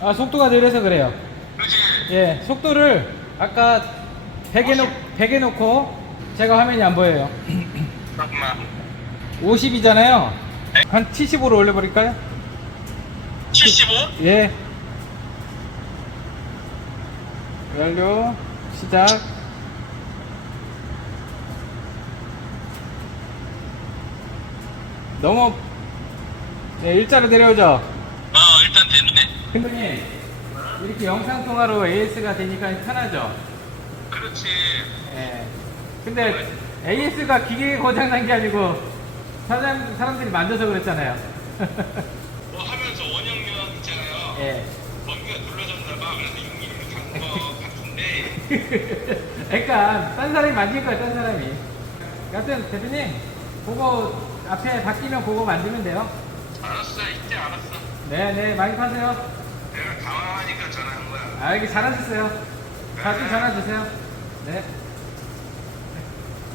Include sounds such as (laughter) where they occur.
아 속도가 느려서 그래요. 그지? 예, 속도를 아까 100에, 놓, 100에 놓고 제가 화면이 안 보여요. 잠깐만. 50이잖아요. 한 75로 올려버릴까요? 75? 예. 완료. 시작. 너무 네, 일자로 내려오죠. 근데 이렇게 영상 통화로 AS가 되니까 편하죠. 그렇지. 예. 근데 AS가 기계 고장 난 게 아니고 사람 사람들이 만져서 그랬잖아요. (laughs) 뭐 하면서 원형면 있잖아요. 예. 범위가 눌러졌나 봐. 그래서 용기를 간거 같은데. (laughs) 그러니까 딴 사람이 만질 거야, 딴 사람이. 여튼 대표님, 그거 앞에 바뀌면 그거 만들면 돼요. 알았어, 이제 알았어. 네, 네, 많이 파세요. 내가 당황하니까 전화한 거야. 아, 이게 잘하셨어요. 자주 전화 주세요. 네.